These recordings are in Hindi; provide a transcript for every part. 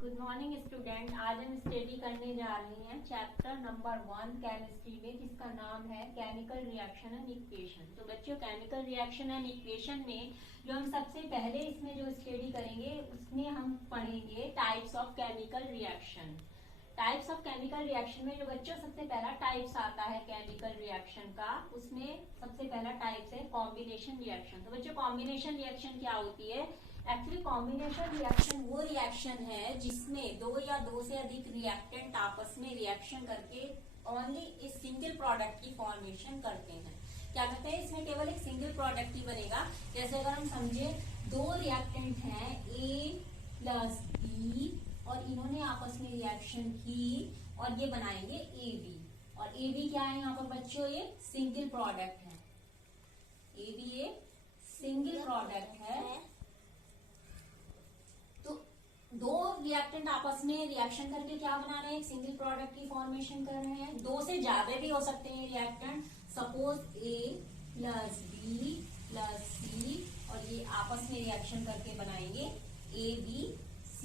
Good morning student. आज हम स्टडी करने जा रहे हैं चैप्टर नंबर 1 केमिस्ट्री में, जिसका नाम है केमिकल रिएक्शन एंड इक्वेशन। तो बच्चों, केमिकल रिएक्शन एंड इक्वेशन में जो हम सबसे पहले इसमें जो स्टडी करेंगे उसमें हम पढ़ेंगे types of chemical reaction. Types of chemical reaction में जो बच्चों सबसे पहला टाइप्स आता है केमिकल रिएक्शन का, उसमें सबसे पहला टाइप्स है कॉम्बिनेशन रिएक्शन। तो बच्चों, कॉम्बिनेशन रिएक्शन क्या होती है? एक्चुअली कॉम्बिनेशन रिएक्शन वो रिएक्शन है जिसमें दो या दो से अधिक रिएक्टेंट आपस में रिएक्शन करके ओनली इस सिंगल प्रोडक्ट की फॉर्मेशन करते हैं। क्या कहते हैं? इसमें केवल एक सिंगल प्रोडक्ट ही बनेगा। जैसे अगर हम समझे दो रिएक्टेंट हैं A प्लस B और इन्होंने आपस में रिएक्शन की और ये बनाएंगे AB। और AB क्या है यहाँ पर बच्चों? ये सिंगल प्रोडक्ट है। AB एक सिंगल प्रोडक्ट है। दो रिएक्टेंट आपस में रिएक्शन करके क्या बना रहे हैं? सिंगल प्रोडक्ट की फॉर्मेशन कर रहे हैं। दो से ज्यादा भी हो सकते हैं reactant. Suppose A plus B plus C और ये आपस में रिएक्शन करके बनाएंगे ABC।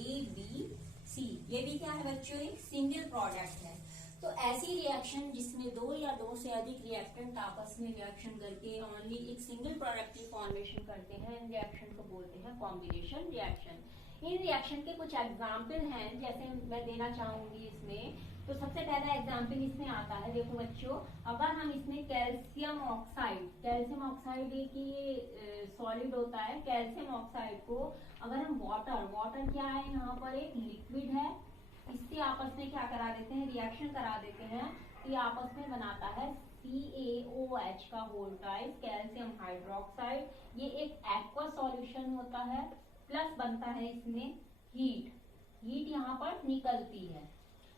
ABC ये भी क्या है बच्चों? एक सिंगल प्रोडक्ट है। तो ऐसी रिएक्शन जिसमें दो या दो से अधिक रिएक्टेंट आपस में रिएक्शन करके ओनली एक सिंगल प्रोडक्ट की फॉर्मेशन करते हैं, इन रिएक्शन को बोलते हैं कॉम्बिनेशन रिएक्शन। इन रिएक्शन के कुछ एग्जाम्पल हैं, जैसे मैं देना चाहूंगी इसमें। तो सबसे पहला एग्जाम्पल इसमें आता है, देखो बच्चों, अगर हम इसमें कैल्शियम ऑक्साइड एक ये सॉलिड होता है। कैल्शियम ऑक्साइड को अगर हम वाटर क्या है यहाँ पर? एक लिक्विड है। इससे आपस में क्या करा देते हैं? रिएक्शन करा देते हैं। ये आपस में बनाता है CaOH का होल टाइप कैल्शियम हाइड्रोक्साइड। ये एक एक्वा सॉल्यूशन होता है। प्लस बनता है इसमें हीट यहाँ पर निकलती है।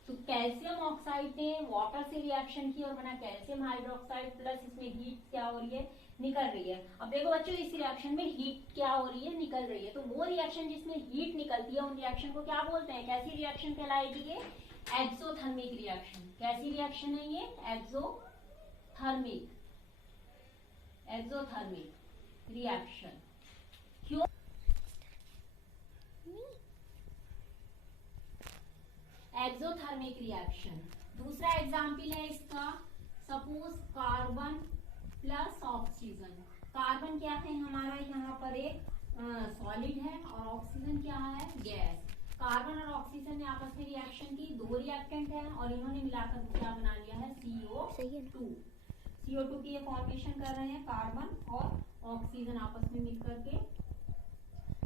तो कैल्शियम ऑक्साइड ने वाटर से रिएक्शन की और बना कैल्शियम हाइड्रोक्साइड, प्लस इसमें हीट क्या हो रही है? निकल रही है। अब देखो बच्चों, इस रिएक्शन में हीट क्या हो रही है? निकल रही है। तो वो रिएक्शन जिसमें हीट निकलती है उन रिएक्शन को क्या बोलते हैं? कैसी रिएक्शन कहलाएगी? ये एक्सोथर्मिक रिएक्शन। कैसी रिएक्शन है ये? Exothermic reaction. क्यों? Exothermic reaction. दूसरा एग्जाम्पल है इसका, suppose carbon plus oxygen. Carbon क्या है हमारा? यहाँ पर एक सॉलिड है और ऑक्सीजन क्या है? गैस। कार्बन और ऑक्सीजन ने आपस में रिएक्शन की। दो रिएक्टेंट हैं और इन्होंने मिलाकर क्या बना लिया है? CO2 की ये फॉर्मेशन कर रहे हैं कार्बन और ऑक्सीजन आपस में मिलकर के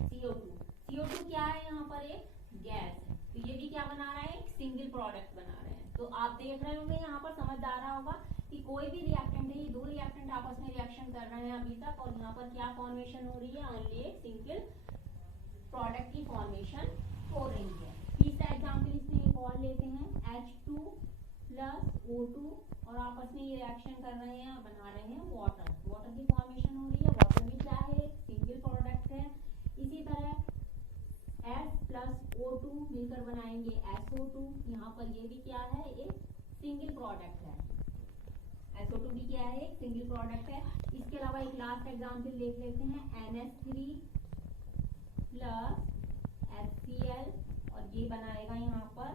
CO2 क्या है यहाँ पर? एक गैस है। तो ये भी क्या बना रहा है? एक सिंगल प्रोडक्ट बना रहे हैं। तो आप देख रहे होंगे यहाँ पर, समझ आ रहा होगा कि कोई भी रिएक्टेंट है, ये दो रिएक्टेंट आपस में रिएक्शन कर रहे हैं अभी तक, और यहाँ पर क्या फॉर्मेशन हो रही है? ओनली एक सिंगल प्रोडक्ट की फॉर्मेशन हो रही है। तीसरा एग्जाम्पल इसमें एक और लेते हैं, H2 प्लस O2 और आपस में ये रिएक्शन कर रहे हैं, बना रहे हैं वाटर की फॉर्मेशन हो रही है। वाटर भी क्या है? एक सिंगल प्रोडक्ट है। इसी तरह S प्लस O2 मिलकर बनाएंगे SO2। यहाँ पर ये भी क्या है? एक सिंगल प्रोडक्ट है। SO2 भी क्या है? एक सिंगल प्रोडक्ट है। इसके अलावा एक लास्ट एग्जाम्पल देख लेते हैं, NH3 प्लस HCl और ये बनाएगा यहाँ पर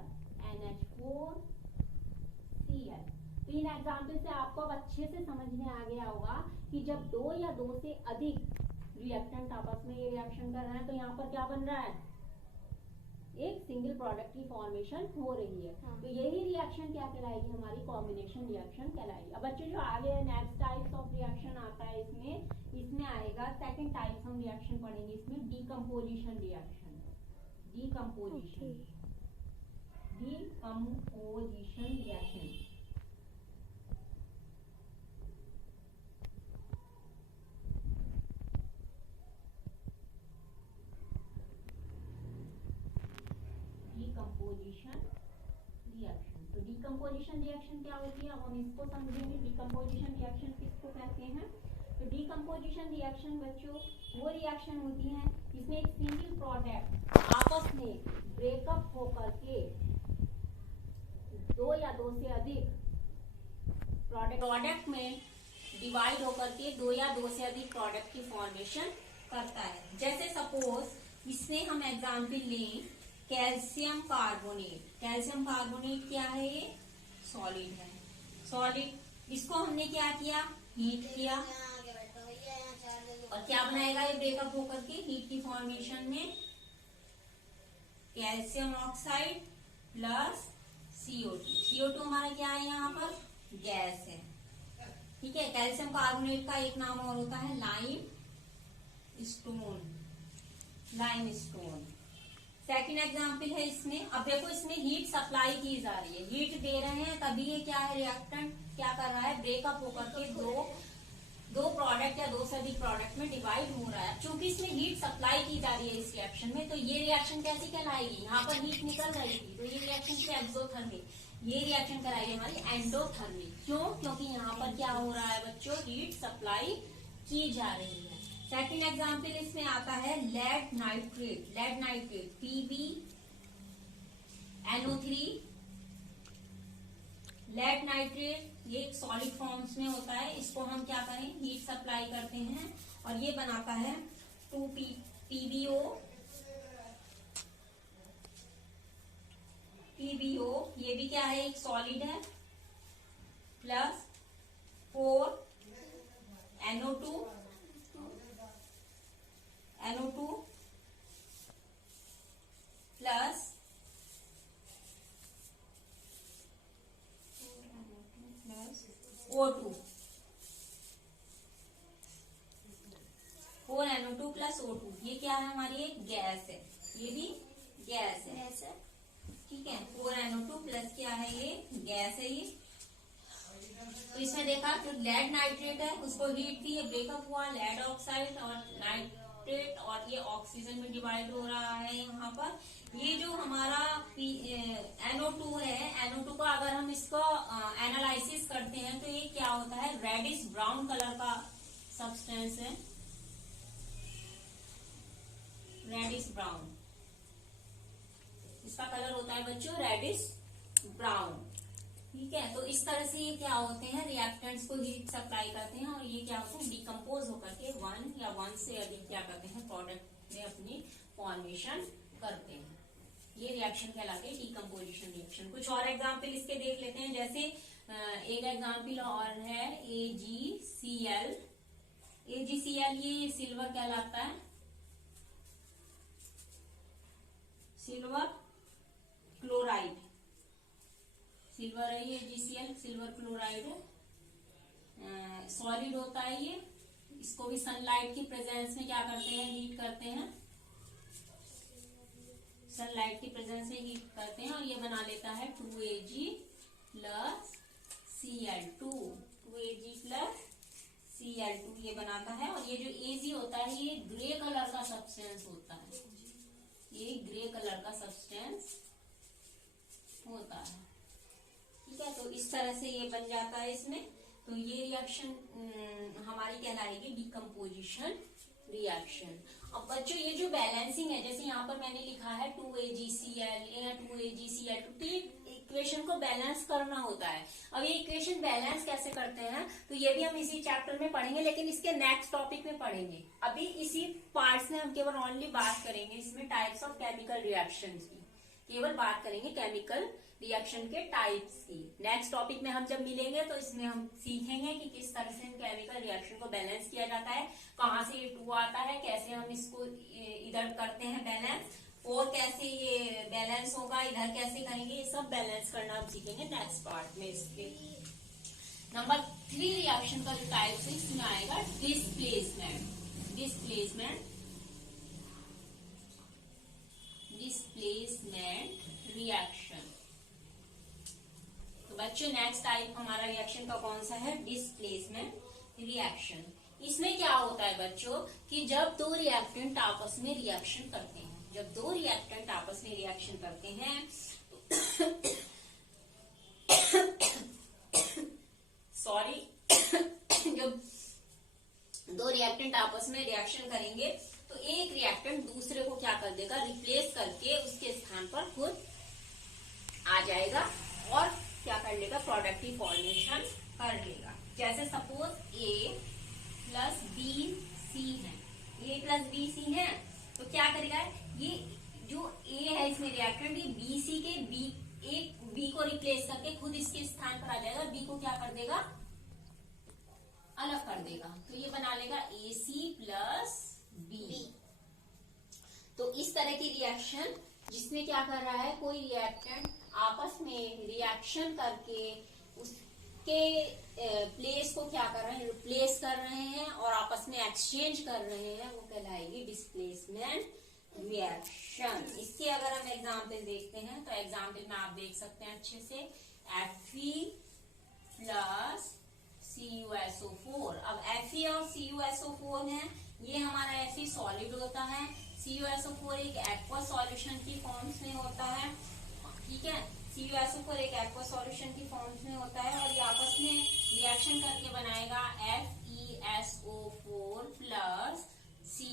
NH4Cl। तो इन एग्जाम्पल से आपको अब अच्छे से समझ में आ गया होगा कि जब दो या दो से अधिक रिएक्टेंट आपस में ये रिएक्शन कर रहे हैं तो यहाँ पर क्या बन रहा है? एक सिंगल प्रोडक्ट की फॉर्मेशन हो रही है। तो यही रिएक्शन क्या कहलाएगी? हमारी कॉम्बिनेशन रिएक्शन कहलाएगी। अब बच्चों, जो आगे नेक्स्ट टाइप्स ऑफ रिएक्शन आता है इसमें आएगा सेकंड टाइप्स हम रिएक्शन पढ़ेंगे इसमें, डीकम्पोजिशन रिएक्शन। Decomposition reaction. तो डीकम्पोजिशन रिएक्शन क्या होती है? अब हम इसको समझेंगे। डीकम्पोजिशन रिएक्शन किसको कहते हैं? तो डीकम्पोजिशन रिएक्शन बच्चों वो रिएक्शन होती है जिसमें एक सिंगल प्रोडक्ट आपस में ब्रेकअप होकर के दो या दो से अधिक प्रोडक्ट में डिवाइड होकर के दो या दो से अधिक प्रोडक्ट की फॉर्मेशन करता है। जैसे सपोज इसमें हम एग्जाम्पल लें कैल्शियम कार्बोनेट। कैल्शियम कार्बोनेट क्या है? ये सॉलिड है। सॉलिड, इसको हमने क्या किया? हीट किया, और क्या बनाएगा ये ब्रेकअप होकर के हीट की फॉर्मेशन में? Calcium oxide plus CO2। CO2 हमारा क्या है? यहाँ पर गैस है। ठीक है। कैल्शियम कार्बोनेट का एक नाम और होता है lime stone. Lime stone second example है इसमें। अब देखो, इसमें हीट सप्लाई की जा रही है, हीट दे रहे हैं, तभी ये क्या है? रिएक्टेंट क्या कर रहा है? ब्रेकअप होकर के दो प्रोडक्ट या दो से अधिक प्रोडक्ट में डिवाइड हो रहा है। क्योंकि इसमें हीट सप्लाई की जा रही है इस रिएक्शन में, तो ये रिएक्शन कैसी कहलाएगी? यहाँ पर हीट निकल रही थी, तो ये रिएक्शन की एक्सोथर्मिक, ये रिएक्शन कराएगी हमारी एंडोथर्मिक। क्यों? क्योंकि यहाँ पर क्या हो रहा है बच्चों? हीट सप्लाई की जा रही है। सेकेंड एग्जाम्पल इसमें आता है lead nitrate. Lead nitrate PbNO3। Lead nitrate ये एक सॉलिड फॉर्म्स में होता है। इसको हम क्या करें? हीट सप्लाई करते हैं, और ये बनाता है 2PbO। ये भी क्या है? एक सॉलिड है, plus 4NO2 plus O2। 4NO2 plus O2, ये क्या है? हमारी एक गैस है, ये भी गैस है। ठीक है। 4NO2 प्लस क्या है? ये गैस है ये। तो इसमें देखा जो लेड नाइट्रेट है उसको हीट दी, ब्रेकअप हुआ, लेड ऑक्साइड और नाइट्रेट, और ये ऑक्सीजन में डिवाइड हो रहा है यहाँ पर। ये जो हमारा NO2 है, NO2 का अगर हम इसको एनालिसिस करते हैं तो ये क्या होता है? रेडिश ब्राउन कलर का सब्सटेंस है, रेडिश ब्राउन। इसका कलर होता है बच्चों रेडिश ब्राउन। ठीक है। तो इस तरह से ये क्या होते हैं? रिएक्टेंट्स को हीट सप्लाई करते हैं, और ये क्या होते हैं? डिकम्पोज होकर के वन या वन से अधिक क्या करते हैं? प्रोडक्ट में अपनी फॉर्मेशन करते हैं। ये रिएक्शन कहलाते हैं डिकम्पोजिशन रिएक्शन। कुछ और एग्जाम्पल इसके देख लेते हैं। जैसे एक एग्जाम्पल और है AgCl। AgCl ये सिल्वर कहलाता है, सिल्वर क्लोराइड। सिल्वर है ये AgCl, सिल्वर क्लोराइड है, सॉलिड होता है ये। इसको भी सनलाइट की प्रेजेंस में क्या करते हैं? हीट करते हैं, सनलाइट की प्रेजेंस में हीट करते हैं, और ये बना लेता है 2Ag plus Cl2। 2Ag plus Cl2 ये बनाता है। और ये जो Ag होता है ये ग्रे कलर का सब्सटेंस होता है, ये ग्रे कलर का सब्सटेंस होता है। ठीक है। तो इस तरह से ये बन जाता है इसमें। तो ये रिएक्शन हमारी कहलाएगी डिकम्पोजिशन रिएक्शन। अब बच्चों ये जो बैलेंसिंग है, जैसे यहाँ पर मैंने लिखा है 2AgCl या 2AgCl2, तो ये इक्वेशन को बैलेंस करना होता है। अब ये इक्वेशन बैलेंस कैसे करते हैं तो ये भी हम इसी चैप्टर में पढ़ेंगे, लेकिन इसके नेक्स्ट टॉपिक में पढ़ेंगे। अभी इसी पार्ट्स में हम केवल ओनली बात करेंगे इसमें टाइप्स ऑफ केमिकल रिएक्शन की, केवल बात करेंगे केमिकल रिएक्शन के टाइप्स की। नेक्स्ट टॉपिक में हम जब मिलेंगे तो इसमें हम सीखेंगे कि किस तरह से केमिकल रिएक्शन को बैलेंस किया जाता है, कहाँ से ये 2 आता है, कैसे हम इसको इधर करते हैं बैलेंस, और कैसे ये बैलेंस होगा, इधर कैसे करेंगे, ये सब बैलेंस करना हम सीखेंगे नेक्स्ट पार्ट में। इसके नंबर 3 रिएक्शन का जो टाइप है इसमें आएगा डिस्प्लेसमेंट। Displacement reaction. तो बच्चों नेक्स्ट टाइप हमारा रिएक्शन का कौन सा है? Displacement reaction. इसमें क्या होता है बच्चों कि जब दो रिएक्टेंट आपस में रिएक्शन करते हैं, जब दो रिएक्टेंट आपस में रिएक्शन करते हैं सॉरी जब दो रिएक्टेंट आपस में रिएक्शन करेंगे तो एक रिएक्टेंट दूसरे को क्या कर देगा? रिप्लेस करके उसके स्थान पर खुद आ जाएगा और क्या कर लेगा? प्रोडक्ट की फॉर्मेशन कर लेगा। जैसे suppose A plus B C है, A प्लस बी सी है, तो क्या करेगा? ये जो ए है इसमें रिएक्टेंट, ये बी सी के बी, एक बी को रिप्लेस करके खुद इसके स्थान पर आ जाएगा, बी को क्या कर देगा, अलग कर देगा। तो ये बना लेगा ए सी प्लस बी। तो इस तरह की रिएक्शन जिसमें क्या कर रहा है, कोई रिएक्टेंट आपस में रिएक्शन करके उसके प्लेस को क्या कर रहे हैं, रिप्लेस कर रहे हैं और आपस में एक्सचेंज कर रहे हैं, वो कहलाएगी डिस्प्लेसमेंट रिएक्शन। इसके अगर हम एग्जाम्पल देखते हैं तो एग्जाम्पल में आप देख सकते हैं अच्छे से, Fe प्लस CuSO4। अब Fe और CuSO4 है, ये हमारा Fe सॉलिड होता है, CuSO4 एक एक्वा सॉल्यूशन की फॉर्म्स में होता है, ठीक है। CuSO4 एक एक्वा सॉल्यूशन की फॉर्म्स में होता है और ये आपस में रिएक्शन करके बनाएगा FeSO4 प्लस Cu।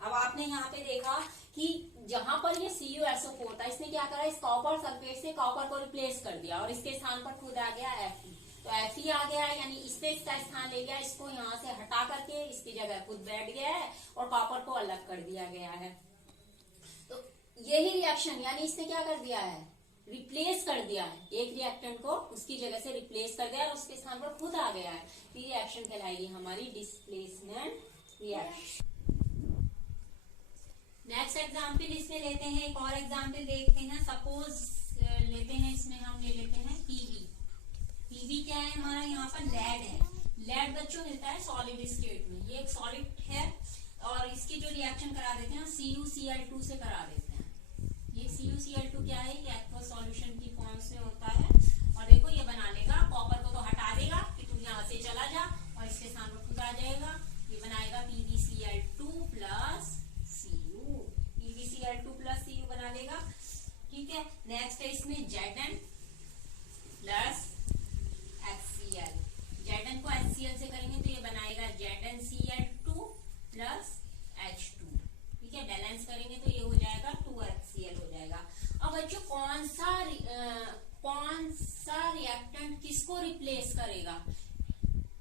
अब आपने यहाँ पे देखा कि जहां पर ये CuSO4 था, इसने क्या करा, इस कॉपर सल्फेट से कॉपर को रिप्लेस कर दिया और इसके स्थान पर खुद आ गया Fe। तो Fe आ गया है, यानी इससे इसका स्थान ले गया, इसको यहाँ से हटा करके इसकी जगह खुद बैठ गया है और कॉपर को अलग कर दिया गया है। तो यही रिएक्शन, यानी इसने क्या कर दिया है, रिप्लेस कर दिया है, एक रिएक्टेंट को उसकी जगह से रिप्लेस कर दिया और उसके स्थान पर खुद आ गया है। तो ये रिएक्शन कहलाएगी हमारी डिस्प्लेसमेंट रिएक्शन। नेक्स्ट एग्जाम्पल इसमें लेते हैं, एक और एग्जाम्पल देखते हैं। सपोज लेते हैं, इसमें हम ले लेते हैं पीवी। पीवी क्या है हमारा, यहाँ पर लेड है। लेड बच्चों मिलता है सॉलिड स्टेट में, ये एक सॉलिड है और इसकी जो रिएक्शन करा देते हैं CuCl2 से करा देते हैं। ये CuCl2 क्या है, ये एक्वा सॉल्यूशन की फॉर्म्स में होता है और देखो ये बना लेगा, कॉपर को तो हटा देगा कि तुम यहाँ से चला जा और इसके सामने खुद आ जाएगा, ये बनाएगा PbCl2 plus Cu। PbCl2 plus Cu बना लेगा, ठीक है। नेक्स्ट है इसमें Zn प्लस HCl। Zn को HCl से करेंगे तो ये बनाएगा ZnCl2 प्लस H2, ठीक है। बैलेंस करेंगे तो ये हो जाएगा 2HCl हो जाएगा। अब बच्चों कौन सा रिएक्टेंट किसको रिप्लेस करेगा,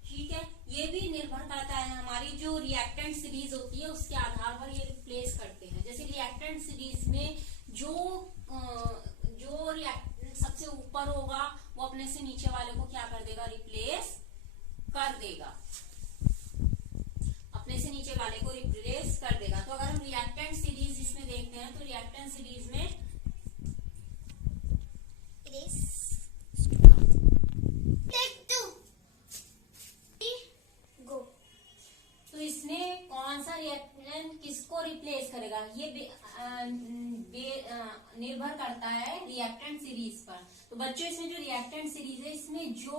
ठीक है, ये भी निर्भर करता है, हमारी जो रिएक्टेंट सीरीज होती है उसके आधार पर ये रिप्लेस करते हैं। जैसे रिएक्टेंट सीरीज में जो रिएक्टेंट सबसे ऊपर होगा वो अपने से नीचे वाले को क्या कर देगा, रिप्लेस कर देगा, अपने से नीचे वाले को रिप्लेस कर देगा। तो अगर हम रिएक्टेंट सीरीज इसमें देखते हैं तो रिएक्टेंट सीरीज में तो इसमें कौन सा रिएक्टेंट किसको रिप्लेस करेगा, ये निर्भर करता है रिएक्टेंट सीरीज पर। तो बच्चों इसमें जो रिएक्टेंट सीरीज है, इसमें जो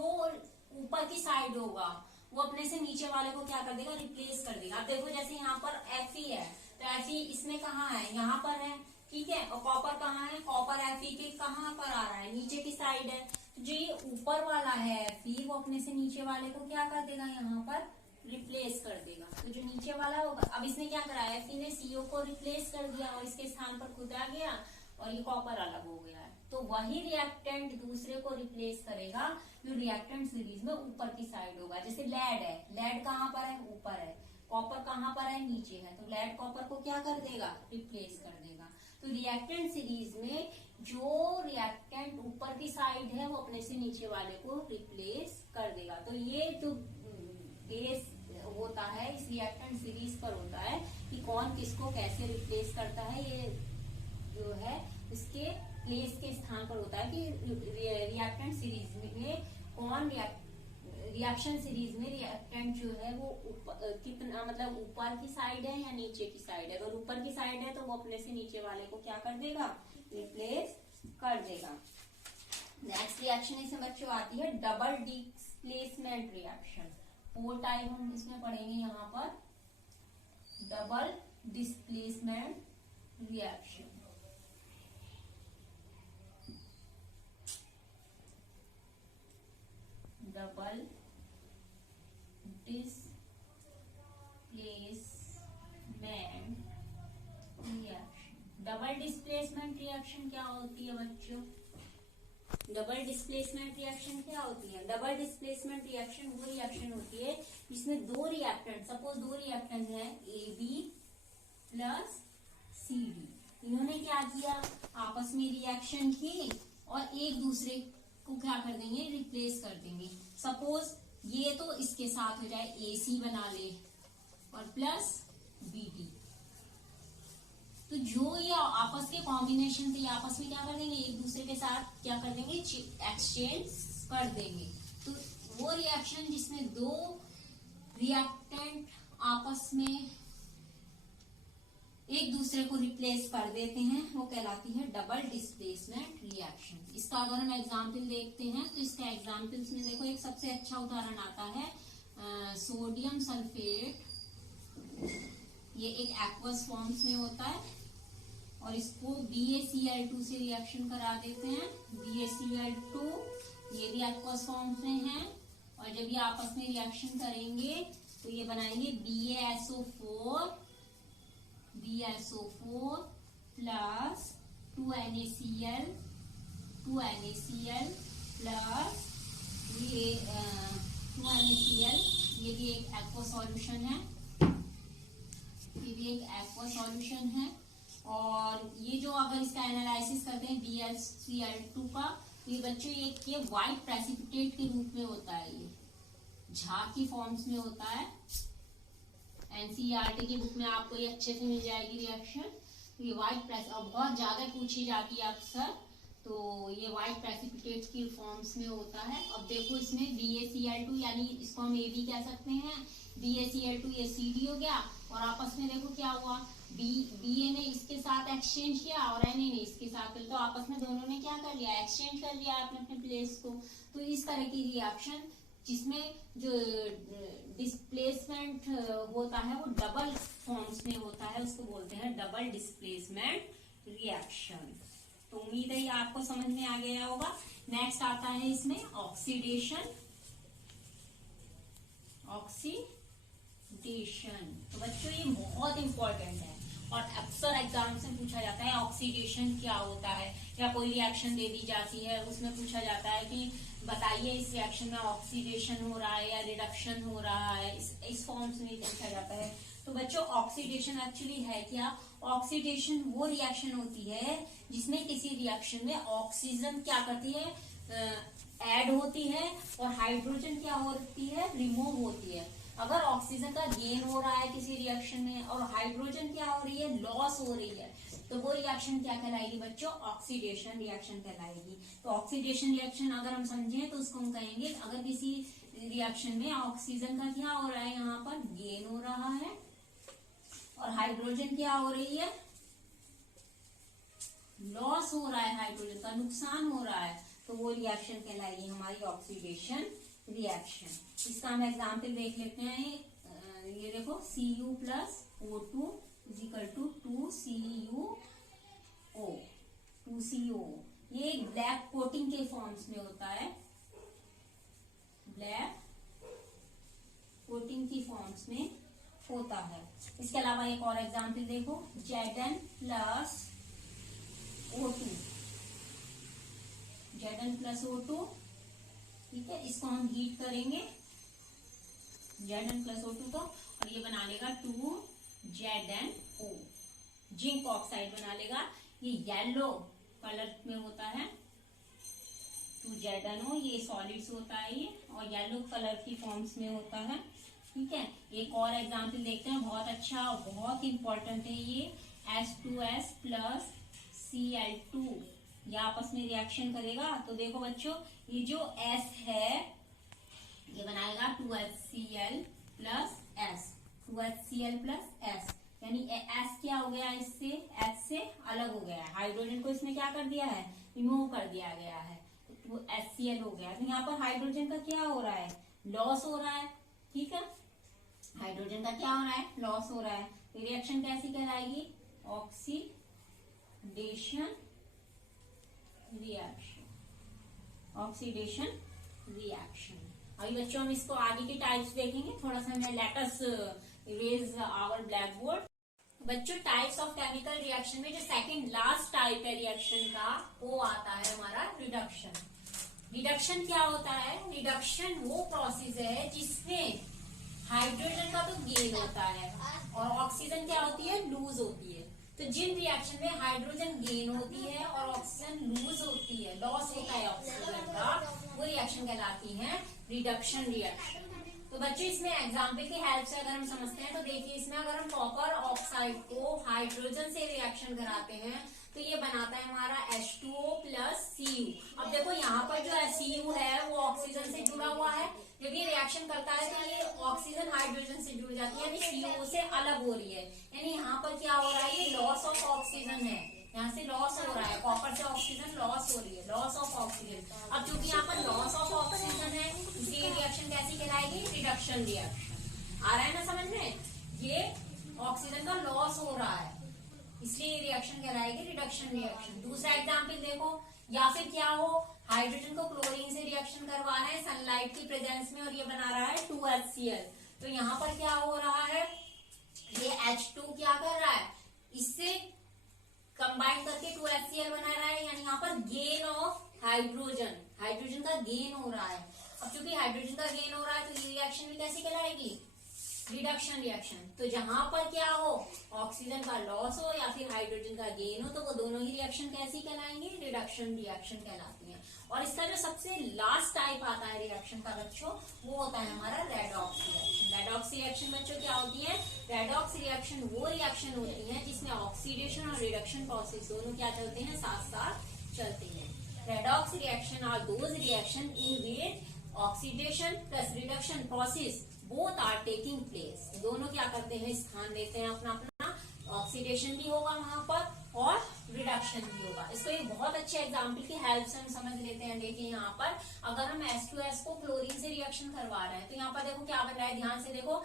ऊपर की साइड होगा वो अपने से नीचे वाले को क्या कर देगा, रिप्लेस कर देगा। अब देखो जैसे यहाँ पर Fe है तो Fe इसमें कहाँ है, यहाँ पर है, ठीक है। और कॉपर कहाँ है, कॉपर Fe के कहाँ पर आ रहा है, नीचे की साइड है। तो जो ये ऊपर वाला है Fe, वो अपने से नीचे वाले को क्या कर देगा, यहाँ पर रिप्लेस कर देगा। तो जो नीचे वाला होगा, अब इसने क्या करा है, Fe ने CO को रिप्लेस कर दिया और इसके स्थान पर खुद आ गया और ये कॉपर अलग हो गया है। तो वही रिएक्टेंट दूसरे को रिप्लेस करेगा जो रिएक्टेंट सीरीज में ऊपर की साइड होगा। जैसे लेड है, लेड कहाँ पर है, ऊपर है, कॉपर कहाँ पर है, नीचे है। तो लेड कॉपर को क्या कर देगा, रिप्लेस कर देगा। तो रिएक्टेंट सीरीज में जो रिएक्टेंट ऊपर की साइड है वो अपने से नीचे वाले को रिप्लेस कर देगा। तो ये जो बेस होता है इस रिएक्टेंट सीरीज पर होता है कि कौन किसको कैसे रिप्लेस करता है, ये जो है इसके प्लेस के स्थान पर होता है कि रिएक्टेंट सीरीज में कौन रिएक्शन सीरीज में रिएक्टेंट जो है वो कितना, मतलब ऊपर की साइड है या नीचे की साइड है। अगर ऊपर की साइड है तो वो अपने से नीचे वाले को क्या कर देगा, रिप्लेस कर देगा। नेक्स्ट रिएक्शन इसमें बच्चों आती है डबल डिस्प्लेसमेंट रिएक्शन। 4 टाइप हम इसमें पढ़ेंगे यहाँ पर, double displacement reaction. Double displacement reaction. Double displacement reaction क्या होती है बच्चों, डबल डिस्प्लेसमेंट रिएक्शन क्या होती है, डबल डिस्प्लेसमेंट रिएक्शन वो रिएक्शन होती है जिसमें दो रिएक्टेंट, सपोज दो रिएक्टेंट है AB प्लस CD। इन्होंने क्या किया, आपस में रिएक्शन की और एक दूसरे को क्या कर देंगे, रिप्लेस कर देंगे। सपोज ये तो इसके साथ हो जाए AC बना ले और प्लस BD, तो जो ये आपस के कॉम्बिनेशन थे आपस में क्या कर देंगे, एक दूसरे के साथ क्या कर देंगे, एक्सचेंज कर देंगे। तो वो रिएक्शन जिसमें दो रिएक्टेंट आपस में एक दूसरे को रिप्लेस कर देते हैं वो कहलाती है डबल डिस्प्लेसमेंट रिएक्शन। इसका अगर हम एग्जाम्पल देखते हैं तो इसका एग्जाम्पल्स में देखो एक सबसे अच्छा उदाहरण आता है सोडियम सल्फेट। ये एक एक्वस फॉर्म्स में होता है और इसको BaCl2 से रिएक्शन करा देते हैं। BaCl2 ये भी एक्वस फॉर्म्स में है और जब ये आपस में रिएक्शन करेंगे तो ये बनाएंगे BaSO4 प्लस 2NaCl प्लस ये 2NaCl, ये भी एक एक्वा सॉल्यूशन है, ये भी एक एक्वा सॉल्यूशन है। और ये जो अगर इसका एनालिसिस करते हैं BaCl2 का, तो ये बच्चों ये व्हाइट प्रेसिपिटेट के रूप में होता है, ये झाग की फॉर्म्स में होता है। NCERT की बुक में आपको ये अच्छे से मिल जाएगी रिएक्शन। तो ये व्हाइट प्रेस और बहुत ज्यादा पूछी जाती है अक्सर, तो ये व्हाइट प्रेसिपिटेट की फॉर्म्स में होता है। अब देखो इसमें BaCl2 यानी इसको हम AB कह सकते हैं, BaCl2 ये CD हो गया और आपस में देखो क्या हुआ, BA ने इसके साथ एक्सचेंज किया और Na ने इसके साथ, तो आपस में दोनों ने क्या कर लिया, एक्सचेंज कर लिया अपने अपने प्लेस को। तो इस तरह की रिएक्शन जिसमें जो डिस्प्लेसमेंट होता है वो डबल फॉर्म्स में होता है, उसको बोलते हैं डबल डिस्प्लेसमेंट रिएक्शन। तो उम्मीद है ये आपको समझ में आ गया होगा। नेक्स्ट आता है इसमें ऑक्सीडेशन। तो बच्चों ये बहुत इंपॉर्टेंट है और अक्सर एग्जाम से पूछा जाता है ऑक्सीडेशन क्या होता है, या कोई रिएक्शन दे दी जाती है उसमें पूछा जाता है कि बताइए इस रिएक्शन में ऑक्सीडेशन हो रहा है या रिडक्शन हो रहा है, इस फॉर्म्स में पूछा जाता है। तो बच्चों ऑक्सीडेशन एक्चुअली है क्या, ऑक्सीडेशन वो रिएक्शन होती है जिसमें किसी रिएक्शन में ऑक्सीजन क्या करती है, ऐड होती है और हाइड्रोजन क्या होती है, रिमूव होती है। अगर ऑक्सीजन का गेन हो रहा है किसी रिएक्शन में और हाइड्रोजन क्या हो रही है, लॉस हो रही है, तो वो रिएक्शन क्या कहलाएगी बच्चों, ऑक्सीडेशन रिएक्शन कहलाएगी। तो ऑक्सीडेशन रिएक्शन अगर हम समझें तो उसको हम कहेंगे अगर किसी रिएक्शन में ऑक्सीजन का क्या हो रहा है, यहाँ पर गेन हो रहा है और हाइड्रोजन क्या हो रही है, लॉस हो रहा है, हाइड्रोजन का नुकसान हो रहा है, तो वो रिएक्शन कहलाएगी हमारी ऑक्सीडेशन रिएक्शन। इसका हम एग्जाम्पल देख लेते हैं। ये देखो Cu plus O2 is equal to 2CO। ये ब्लैक कोटिंग के फॉर्म्स में होता है, ब्लैक कोटिंग की फॉर्म्स में होता है। इसके अलावा एक और एग्जाम्पल देखो, Zn प्लस O2, ठीक है, इसको हम हीट करेंगे Zn प्लस O2 को और ये बना लेगा 2ZnO, जिंक ऑक्साइड बना लेगा। ये येलो कलर में होता है 2ZnO, ये सॉलिड्स होता है ये और येलो कलर की फॉर्म्स में होता है, ठीक है। एक और एग्जाम्पल देखते हैं, बहुत अच्छा और बहुत इंपॉर्टेंट है ये, H2S प्लस Cl2, ये आपस में रिएक्शन करेगा। तो देखो बच्चों ये जो S है ये बनाएगा 2HCl plus S, 2HCl plus S, यानी S क्या हो गया, इससे H से अलग हो गया है, हाइड्रोजन को इसमें क्या कर दिया है, रिमूव कर दिया गया है, तो HCl हो गया। तो यहाँ पर हाइड्रोजन का क्या हो रहा है, लॉस हो रहा है, ठीक है, हाइड्रोजन का क्या हो रहा है, लॉस हो रहा है। तो रिएक्शन कैसी कहलाएगी, ऑक्सीडेशन रिएक्शन। अभी बच्चों हम इसको आगे के टाइप्स देखेंगे, थोड़ा सा मैं let us erase our blackboard. बच्चों टाइप्स ऑफ केमिकल रिएक्शन में जो सेकंड लास्ट टाइप है रिएक्शन का वो आता है हमारा रिडक्शन। रिडक्शन क्या होता है, रिडक्शन वो प्रोसेस है जिसमें हाइड्रोजन का तो गेन होता है और ऑक्सीजन क्या होती है, लूज होती है। तो जिन रिएक्शन में हाइड्रोजन गेन होती है और ऑक्सीजन लूज होती है, लॉस होता है ऑक्सीजन का, वो रिएक्शन कहलाती है रिडक्शन रिएक्शन। तो बच्चों इसमें एग्जाम्पल की हेल्प से अगर हम समझते हैं तो देखिए इसमें अगर हम कॉपर ऑक्साइड को हाइड्रोजन से रिएक्शन कराते हैं तो ये बनाता है हमारा H2O प्लस Cu। अब देखो यहाँ पर जो Cu है वो ऑक्सीजन से जुड़ा हुआ है, जब ये रिएक्शन करता है तो ये ऑक्सीजन हाइड्रोजन से जुड़ जाती है, यानी CO से अलग हो रही है, यानी यहाँ पर क्या हो रहा है, ये लॉस ऑफ ऑक्सीजन है, यहाँ से लॉस हो रहा है, कॉपर से ऑक्सीजन लॉस हो रही है, लॉस ऑफ ऑक्सीजन। अब चूंकि यहाँ पर लॉस ऑफ ऑक्सीजन है इसलिए रिएक्शन कैसी कहलाएगी, रिडक्शन रिएक्शन। आ रहा है ना समझ में, ये ऑक्सीजन का लॉस हो रहा है इसलिए ये रिएक्शन कहलाएगी रिडक्शन रिएक्शन। दूसरा एग्जाम्पल देखो, या फिर क्या हो, हाइड्रोजन को क्लोरीन से रिएक्शन करवा रहे हैं सनलाइट की प्रेजेंस में और ये बना रहा है 2HCl। तो यहाँ पर क्या हो रहा है, ये H2 क्या कर रहा है, इससे कंबाइन करके 2HCl बना रहा है, यानी यहाँ पर गेन ऑफ हाइड्रोजन, हाइड्रोजन का गेन हो रहा है। अब चूंकि हाइड्रोजन का गेन हो रहा है तो ये रिएक्शन भी कैसी कहलाएगी, रिडक्शन रिएक्शन। तो जहां पर क्या हो, ऑक्सीजन का लॉस हो या फिर हाइड्रोजन का गेन हो, तो वो दोनों ही रिएक्शन कैसी कहलाएंगे, रिडक्शन रिएक्शन कहलाती हैं। और इसका जो सबसे लास्ट टाइप आता है रिएक्शन का बच्चों, वो होता है हमारा रेडॉक्स रिएक्शन। रेडॉक्स रिएक्शन बच्चों क्या होती है, रेडॉक्स रिएक्शन वो रिएक्शन होती है जिसमें ऑक्सीडेशन और रिडक्शन प्रोसेस दोनों क्या चलते हैं, साथ साथ चलते हैं। Redox reaction are those reaction in which oxidation plus reduction process both are taking place. दोनों क्या करते हैं, स्थान लेते हैं अपना अपना, ऑक्सीडेशन भी होगा वहां पर और रिडक्शन भी होगा। इसको एक बहुत अच्छे एग्जांपल की हेल्प से हम समझ लेते हैं। देखिए यहाँ पर अगर हम H2S को क्लोरीन से रिएक्शन करवा रहे हैं तो यहाँ पर देखो क्या बन रहा है, ध्यान से देखो,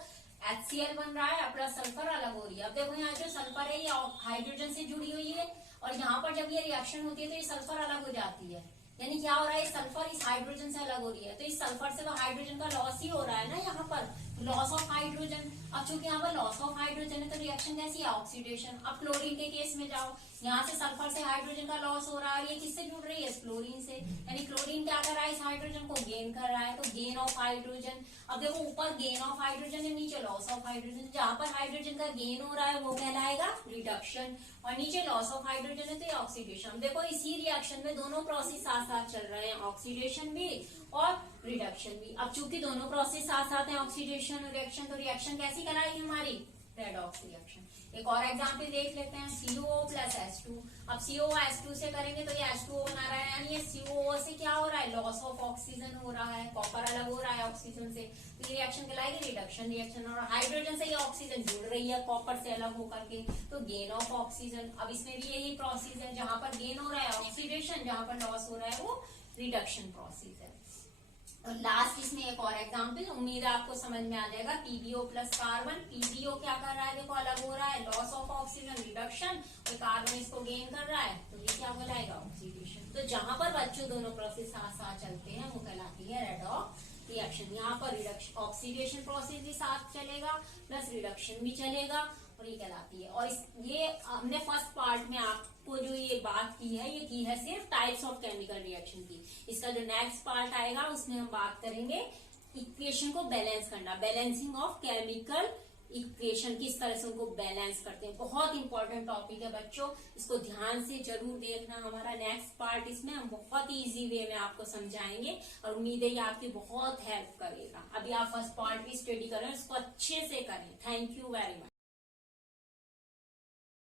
HCl बन रहा है प्लस सल्फर अलग हो रही है। अब देखो यहाँ जो सल्फर है ये हाइड्रोजन से जुड़ी हुई है और यहाँ पर जब ये रिएक्शन होती है तो ये सल्फर अलग हो जाती है, यानी क्या हो रहा है, सल्फर इस हाइड्रोजन से अलग हो रही है, तो इस सल्फर से तो हाइड्रोजन का लॉस ही हो रहा है ना यहाँ पर, लॉस ऑफ हाइड्रोजन। अब चूंकि यहाँ पर लॉस ऑफ हाइड्रोजन है तो रिएक्शन कैसी है, ऑक्सीडेशन। अब क्लोरीन के केस में जाओ, यहाँ से सल्फर से हाइड्रोजन का लॉस हो रहा है, ये किससे जुड़ रही है, क्लोरीन से, यानी क्लोरीन क्या कर रहा है, इस हाइड्रोजन को गेन कर रहा है, तो गेन ऑफ हाइड्रोजन। अब देखो ऊपर गेन ऑफ हाइड्रोजन है, नीचे लॉस ऑफ हाइड्रोजन, जहां पर हाइड्रोजन का गेन हो रहा है वो कहलाएगा रिडक्शन और नीचे लॉस ऑफ हाइड्रोजन है तो ये ऑक्सीडेशन। देखो इसी रिएक्शन में दोनों प्रोसेस साथ साथ चल रहे हैं, ऑक्सीडेशन भी और रिडक्शन भी। अब चूंकि दोनों प्रोसेस साथ साथ हैं, ऑक्सीडेशन और रिएक्शन, तो रिएक्शन कैसी कराएगी हमारी, रेडॉक्स रिएक्शन। एक और एग्जांपल देख लेते हैं, COO प्लस H2। अब COO H2 से करेंगे तो ये H2O बना रहा है, यानी ये COO से क्या हो रहा है, लॉस ऑफ ऑक्सीजन हो रहा है, कॉपर अलग हो रहा है ऑक्सीजन से, तो ये रिएक्शन कहलाएगी रिडक्शन रिएक्शन। और हाइड्रोजन से ये ऑक्सीजन जुड़ रही है कॉपर से अलग होकर के, तो गेन ऑफ ऑक्सीजन। अब इसमें भी यही प्रोसेस है, जहां पर गेन हो रहा है ऑक्सीडेशन, जहां पर लॉस हो रहा है वो रिडक्शन प्रोसेस है। और लास्ट इसमें एक और एग्जांपल, उम्मीद है आपको समझ में आ जाएगा, PbO प्लस कार्बन। PbO क्या कर रहा है, देखो अलग हो रहा है, लॉस ऑफ ऑक्सीजन रिडक्शन, और कार्बन इसको गेन कर रहा है, तो ये क्या कहलाएगा, ऑक्सीडेशन। तो जहां पर बच्चों दोनों प्रोसेस साथ साथ चलते हैं वो कहलाती है रेडॉक्स रिएक्शन। यहाँ पर रिडक्शन ऑक्सीडेशन प्रोसेस भी साथ चलेगा प्लस रिडक्शन भी चलेगा और ये कहलाती है। और ये हमने फर्स्ट पार्ट में आपको जो ये बात की है सिर्फ टाइप्स ऑफ केमिकल रिएक्शन की। इसका जो नेक्स्ट पार्ट आएगा उसमें हम बात करेंगे इक्वेशन को बैलेंस करना, बैलेंसिंग ऑफ केमिकल इक्वेशन, किस तरह से उनको बैलेंस करते हैं। बहुत इंपॉर्टेंट टॉपिक है बच्चों, इसको ध्यान से जरूर देखना। हमारा नेक्स्ट पार्ट इसमें हम बहुत ही इजी वे में आपको समझाएंगे और उम्मीद है ये आपकी बहुत हेल्प करेगा। अभी आप फर्स्ट पार्ट की स्टडी करें, उसको अच्छे से करें। Thank you very much.